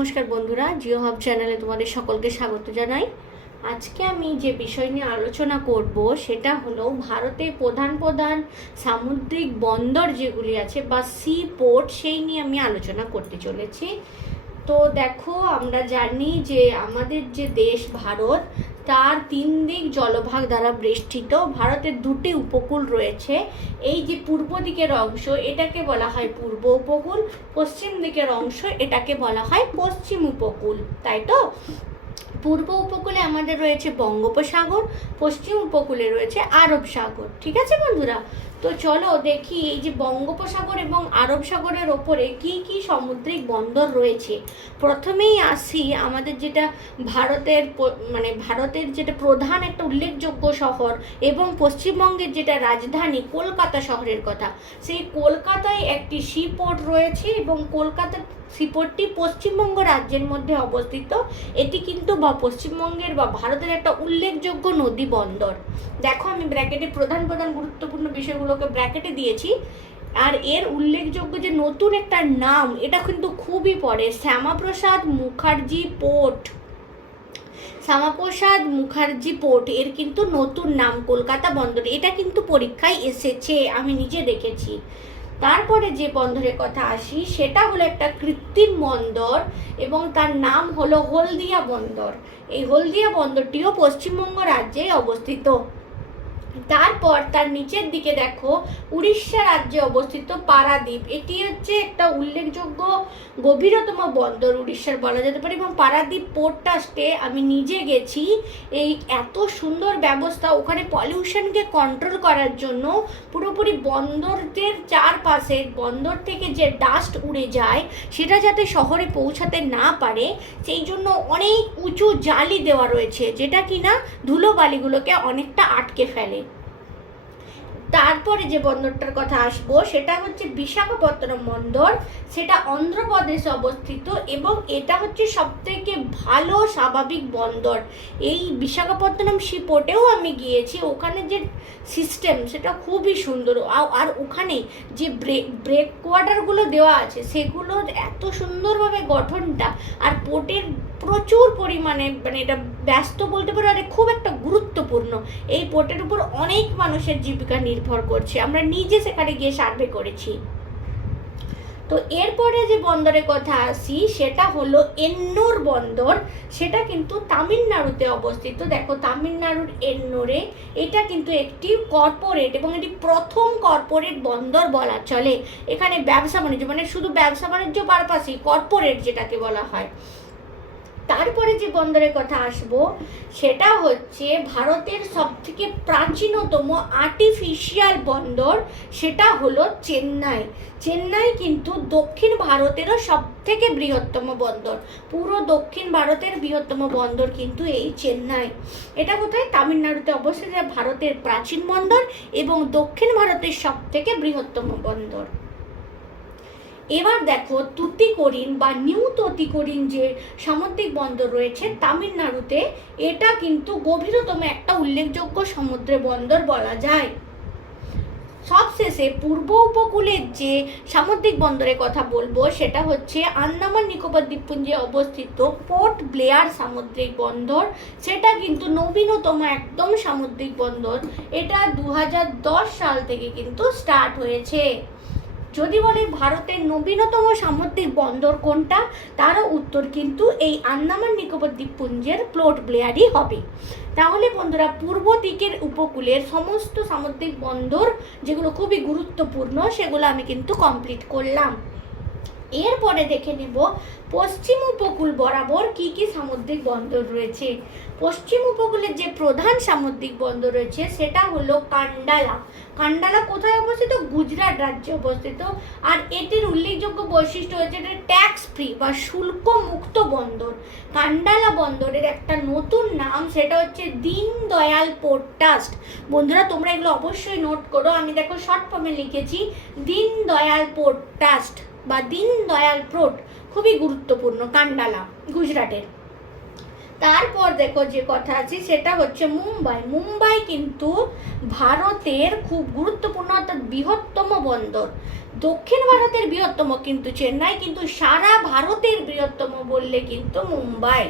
নমস্কার বন্ধুরা, জিও হাব চ্যানেলে তোমাদের সকলকে স্বাগত জানাই। আজকে আমি যে বিষয় নিয়ে আলোচনা করব সেটা হলো ভারতের প্রধান প্রধান সামুদ্রিক বন্দর যেগুলি আছে বা সি পোর্ট, সেই নিয়ে আমি আলোচনা করতে চলেছি। তো দেখো, আমরা জানি যে আমাদের যে দেশ ভারত, তার 3 দিক জলভাগ দ্বারা বেষ্টিত। ভারতের 2টি উপকূল রয়েছে। এই যে পূর্ব দিকের অংশ, এটাকে বলা হয় পূর্ব উপকূল, পশ্চিম দিকের অংশ এটাকে বলা হয় পশ্চিম উপকূল, তাই তো? পূর্ব উপকূলে আমাদের রয়েছে বঙ্গোপসাগর, পশ্চিম উপকূলে রয়েছে আরব সাগর। ঠিক আছে বন্ধুরা, তো চলো দেখি এই যে বঙ্গোপসাগর এবং আরব সাগরের ওপরে কি কি সামুদ্রিক বন্দর রয়েছে। প্রথমেই আসি আমাদের যেটা ভারতের যেটা প্রধান একটা উল্লেখযোগ্য শহর এবং পশ্চিমবঙ্গের যেটা রাজধানী কলকাতা শহরের কথা। সেই কলকাতায় একটি সি পোর্ট রয়েছে এবং কলকাতা সি পোর্টটি পশ্চিমবঙ্গ রাজ্যের মধ্যে অবস্থিত। এটি কিন্তু পশ্চিমবঙ্গের বা ভারতের একটা উল্লেখযোগ্য নদী বন্দর। দেখো, আমি ব্র্যাকেটে প্রধান গুরুত্বপূর্ণ বিষয়গুলোকে ব্র্যাকেটে দিয়েছি। আর এর উল্লেখযোগ্য যে নতুন একটা নাম, এটা কিন্তু খুবই পড়ে, শ্যামাপ্রসাদ মুখার্জি পোর্ট। শ্যামাপ্রসাদ মুখার্জি পোর্ট এর কিন্তু নতুন নাম কলকাতা বন্দর। এটা কিন্তু পরীক্ষায় এসেছে, আমি নিজে দেখেছি। তারপরে যে বন্দরের কথা আসি সেটা হলো একটা কৃত্রিম বন্দর এবং তার নাম হলো হলদিয়া বন্দর। এই হলদিয়া বন্দরটিও পশ্চিমবঙ্গ রাজ্যে অবস্থিত। তারপর তার নিচের দিকে দেখো, উড়িষ্যা রাজ্যে অবস্থিত পারাদ্বীপ। এটি হচ্ছে একটা উল্লেখযোগ্য গভীরতম বন্দর উড়িষ্যার বলা যেতে পারে। এবং পারাদ্বীপ পোর্ট ট্রাস্টে আমি নিজে গেছি। এই এত সুন্দর ব্যবস্থা, ওখানে পলিউশনকে কন্ট্রোল করার জন্য পুরোপুরি বন্দরের চারপাশে বন্দর থেকে যে ডাস্ট উড়ে যায় সেটা যাতে শহরে পৌঁছাতে না পারে, সেই জন্য অনেক উঁচু জালি দেওয়া রয়েছে, যেটা কিনা ধুলোবালিগুলোকে অনেকটা আটকে ফেলে। তারপরে যে বন্দরটার কথা আসবো সেটা হচ্ছে বিশাখাপত্তনম বন্দর। সেটা অন্ধ্রপ্রদেশে অবস্থিত এবং এটা হচ্ছে সবথেকে ভালো স্বাভাবিক বন্দর। এই বিশাখাপত্তনম সি পোর্টেও আমি গিয়েছি। ওখানে যে সিস্টেম সেটা খুবই সুন্দর। আর ওখানে যে ব্রেক কোয়ার্টারগুলো দেওয়া আছে সেগুলো এত সুন্দরভাবে গঠনটা, আর পোর্টের প্রচুর পরিমাণে এটা ব্যস্ত বলতে পারো, আর খুব একটা গুরুত্বপূর্ণ। এই পোর্টের উপর অনেক মানুষের জীবিকা নির্ভর করছে। আমরা নিজে সেখানে গিয়ে সার্ভে করেছি। তো এরপরে যে বন্দরের কথা আসি সেটা হলো এন্নোর বন্দর। সেটা কিন্তু তামিলনাড়ুতে অবস্থিত। দেখো, তামিলনাড়ুর এন্নোরে এটা কিন্তু একটি কর্পোরেট এবং এটি প্রথম কর্পোরেট বন্দর বলা চলে। এখানে ব্যবসা বাণিজ্য শুধু ব্যবসা বাণিজ্য পারপাসই কর্পোরেট যেটাকে বলা হয়। তারপরে যে বন্দরের কথা আসবো সেটা হচ্ছে ভারতের সবথেকে প্রাচীনতম আর্টিফিশিয়াল বন্দর। সেটা হলো চেন্নাই। চেন্নাই কিন্তু দক্ষিণ ভারতেরও সবথেকে বৃহত্তম বন্দর। পুরো দক্ষিণ ভারতের বৃহত্তম বন্দর কিন্তু এই চেন্নাই। এটা কোথায়? তামিলনাড়ুতে অবস্থিত। ভারতের প্রাচীন বন্দর এবং দক্ষিণ ভারতের সবথেকে বৃহত্তম বন্দর। এবার দেখো, তুতিকোরিন বা নিউ তুতিকোরিন যে সামুদ্রিক বন্দর রয়েছে তামিলনাড়ুতে, এটা কিন্তু গভীরতম একটা উল্লেখযোগ্য সমুদ্র বন্দর বলা যায়। সবশেষে পূর্ব উপকূলের যে সামুদ্রিক বন্দরের কথা বলবো সেটা হচ্ছে আন্দামান নিকোবর দ্বীপপুঞ্জে অবস্থিত পোর্ট ব্লেয়ার সামুদ্রিক বন্দর। সেটা কিন্তু নবীনতম একদম সামুদ্রিক বন্দর। এটা 2010 সাল থেকে কিন্তু স্টার্ট হয়েছে। যদি বলে ভারতের নবীনতম সামুদ্রিক বন্দর কোনটা, তারও উত্তর কিন্তু এই আন্দামান নিকোবর দ্বীপপুঞ্জের পোর্ট ব্লেয়ারই হবে। তাহলে বন্ধুরা, পূর্ব দিকের উপকূলের সমস্ত সামুদ্রিক বন্দর যেগুলো খুবই গুরুত্বপূর্ণ সেগুলো আমি কিন্তু কমপ্লিট করলাম। এরপরে দেখে নেব পশ্চিম উপকূল বরাবর কি কি সামুদ্রিক বন্দর রয়েছে। পশ্চিম উপকূলের যে প্রধান সামুদ্রিক বন্দর রয়েছে সেটা হলো কান্ডালা। কান্ডালা কোথায় অবস্থিত? গুজরাট রাজ্যে অবস্থিত। আর এটির উল্লেখযোগ্য বৈশিষ্ট্য হচ্ছে এটা ট্যাক্স ফ্রি বা শুল্ক মুক্ত বন্দর। কান্ডালা বন্দরের একটা নতুন নাম, সেটা হচ্ছে দীনদয়াল পোর্ট ট্রাস্ট। বন্ধুরা, তোমরা এগুলো অবশ্যই নোট করো। আমি দেখো শর্ট ফর্মে লিখেছি দীনদয়াল পোর্ট ট্রাস্ট বা দীনদয়াল পোর্ট। খুবই গুরুত্বপূর্ণ, কান্ডালা গুজরাটের। তারপর দেখো যে কথা আছে সেটা হচ্ছে মুম্বাই। মুম্বাই কিন্তু ভারতের খুব গুরুত্বপূর্ণ অর্থাৎ বৃহত্তম বন্দর। দক্ষিণ ভারতের বৃহত্তম কিন্তু চেন্নাই, কিন্তু সারা ভারতের বৃহত্তম বললে কিন্তু মুম্বাই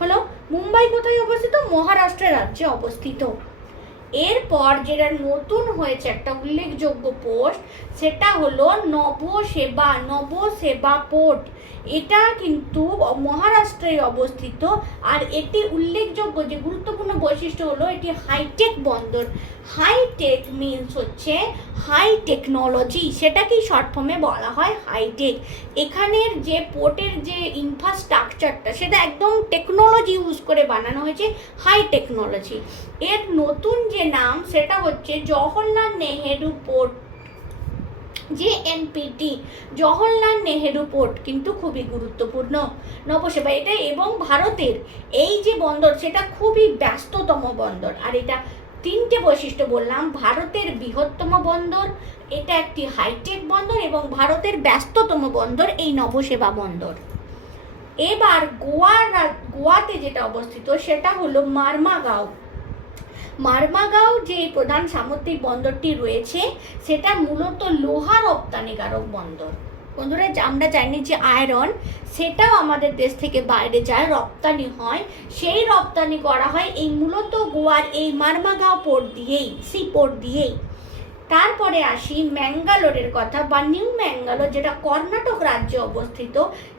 হলো। মুম্বাই কোথায় অবস্থিত? মহারাষ্ট্র রাজ্যে অবস্থিত। এরপর যেটা নতুন হয়েছে একটা উল্লেখযোগ্য পোস্ট, সেটা হলো নবসেবা পোর্ট। এটা কিন্তু মহারাষ্ট্রে অবস্থিত, আর এটি উল্লেখযোগ্য যে গুরুত্বপূর্ণ বৈশিষ্ট্য হলো এটি হাইটেক বন্দর। হাইটেক মিনস হচ্ছে হাই টেকনোলজি, সেটাকেই শর্ট ফর্মে বলা হয় হাইটেক। এখানের যে পোর্টের যে ইনফ্রাস্ট্রাকচারটা সেটা একদম টেকনোলজি ইউজ করে বানানো হয়েছে, হাই টেকনোলজি। এর নতুন যে নাম সেটা হচ্ছে Jawaharlal Nehru port, JNPT, Jawaharlal Nehru port কিন্তু খুবই গুরুত্বপূর্ণ নবসেবা এটা। এবং ভারতের এই যে বন্দর সেটা খুবই ব্যস্ততম বন্দর, আর এটা তিনটে বৈশিষ্ট্য বললাম, ভারতের বৃহত্তম বন্দর, এটা একটি হাইটেক বন্দর এবং ভারতের ব্যস্ততম বন্দর এই নবসেবা বন্দর। এবার গোয়াতে যেটা অবস্থিত সেটা হলো মারমাগাঁও। মারমাগাঁও যে প্রধান সামুদ্রিক বন্দরটি রয়েছে সেটা মূলত লোহা রপ্তানিকারক বন্দর। বন্ধুরা, আমরা জানি যে আয়রন সেটাও আমাদের দেশ থেকে বাইরে যায়, রপ্তানি হয়, সেই রপ্তানি করা হয় এই মূলত গোয়ার এই মারমাগাঁও পোর্ট দিয়েই, সি পোর্ট দিয়েই। তারপরে আসি ম্যাঙ্গালোরের কথা, বা নিউ ম্যাঙ্গালোর, যেটা কর্ণাটক রাজ্যে অবস্থিত।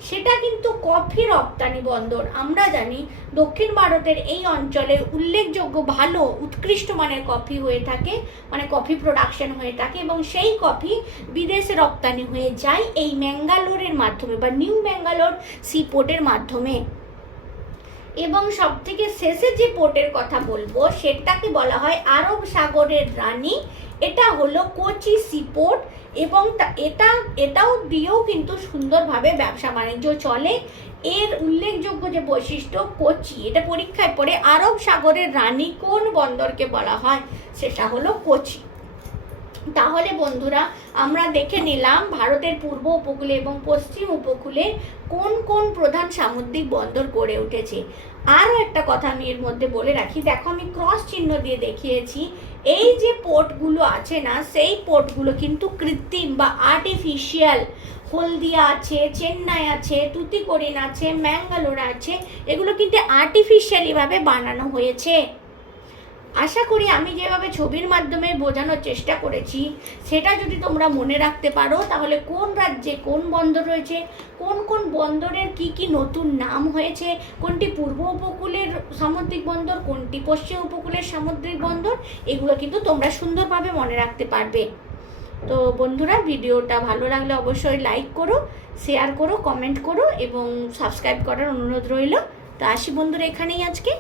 সেটা কিন্তু কফি রপ্তানি বন্দর। আমরা জানি দক্ষিণ ভারতের এই অঞ্চলে উল্লেখযোগ্য ভালো উৎকৃষ্ট মানের কফি হয়ে থাকে, মানে কফি প্রোডাকশন হয়ে থাকে, এবং সেই কফি বিদেশে রপ্তানি হয়ে যায় এই ম্যাঙ্গালোরের মাধ্যমে বা নিউ ম্যাঙ্গালোর সি পোর্টের মাধ্যমে। এবং সব থেকে শেষে যে পোর্টের কথা বলবো সেটাকে বলা হয় আরব সাগরের রানী, এটা হলো কোচি সি পোর্ট। এবং এটাও দিয়েও কিন্তু সুন্দরভাবে ব্যবসা বাণিজ্য চলে। এর উল্লেখযোগ্য যে বৈশিষ্ট্য কোচি, এটা পরীক্ষায় পড়ে আরব সাগরের রানী কোন বন্দরকে বলা হয়, সেটা হলো কোচি। তাহলে বন্ধুরা, আমরা দেখে নিলাম ভারতের পূর্ব উপকূলে এবং পশ্চিম উপকূলে কোন কোন প্রধান সামুদ্রিক বন্দর গড়ে উঠেছে। আরও একটা কথা আমি এর মধ্যে বলে রাখি, দেখো আমি ক্রস চিহ্ন দিয়ে দেখিয়েছি, এই যে পোর্টগুলো আছে না, সেই পোর্টগুলো কিন্তু কৃত্রিম বা আর্টিফিশিয়াল। হলদিয়া আছে, চেন্নাই আছে, তুতিকোরিন আছে, ম্যাঙ্গালোর আছে, এগুলো কিন্তু আর্টিফিশিয়ালিভাবে বানানো হয়েছে। আশা করি আমি যেভাবে ছবির মাধ্যমে বোঝানোর চেষ্টা করেছি সেটা যদি তোমরা মনে রাখতে পারো, তাহলে কোন রাজ্যে কোন বন্দর রয়েছে, কোন কোন বন্দরের কি কি নতুন নাম হয়েছে, কোনটি পূর্ব উপকূলের সামুদ্রিক বন্দর, কোনটি পশ্চিম উপকূলের সামুদ্রিক বন্দর, এগুলো কিন্তু তোমরা সুন্দরভাবে মনে রাখতে পারবে। তো বন্ধুরা, ভিডিওটা ভালো লাগলে অবশ্যই লাইক করো, শেয়ার করো, কমেন্ট করো এবং সাবস্ক্রাইব করার অনুরোধ রইল। তো আসি বন্ধুরা এখানেই আজকে।